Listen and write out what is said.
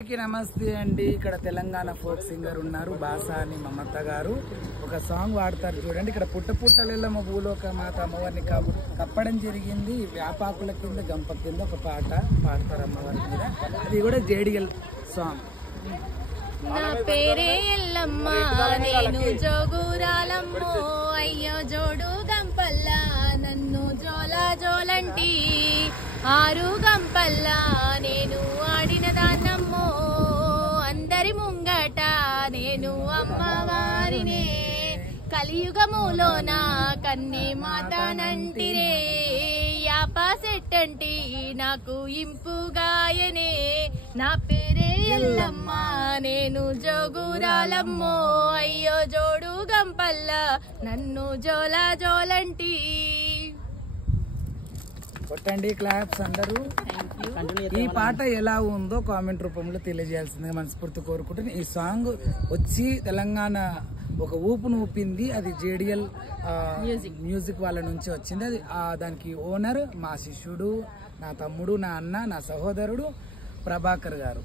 నమస్తే అండి. ఇక్కడ తెలంగాణ ఫోక్ సింగర్ ఉన్నారు బాసాని మమత గారు. ఒక సాంగ్ పాడతారు చూడండి. ఇక్కడ పుట్ట పుట్టలెల్లమ్మ భూలోక మాత అమ్మవారిని కప్పడం జరిగింది. వ్యాపాకుల కింద గంప కింద ఒక పాట పాడతారు అమ్మవారి మీద. అది కూడా జేడిఎల్ సాంగ్. నా పేరే ఎల్లమ్మ నేను జోగురాలమ్మో అయ్యో జోడు గంపల్లా నన్ను జోలా జోలంటి ఆరు గంపల్లా నేను ఆడిన దాన్నమ్మో అందరి ముంగట నేను అమ్మవారినే కలియుగములో నా కన్ని మాతనంటిరే యాపా సెట్టంటి నాకు ఇంపుగాయనే నా పేరే ఎల్లమ్మ నేను జోగురాలమ్మో అయ్యో జోడు గంపల్ల నన్ను జోలా జోలంటి. కొట్టండి క్లాప్స్ అందరూ. ఈ పాట ఎలా ఉందో కామెంట్ రూపంలో తెలియజేయాల్సిందిగా మనస్ఫూర్తి కోరుకుంటున్నాను. ఈ సాంగ్ వచ్చి తెలంగాణ ఒక ఊపును ఊపింది. అది జేడిఎల్ మ్యూజిక్ వాళ్ళ నుంచి వచ్చింది. అది దానికి ఓనర్ మా శిష్యుడు, నా తమ్ముడు, నా అన్న, నా సహోదరుడు ప్రభాకర్ గారు.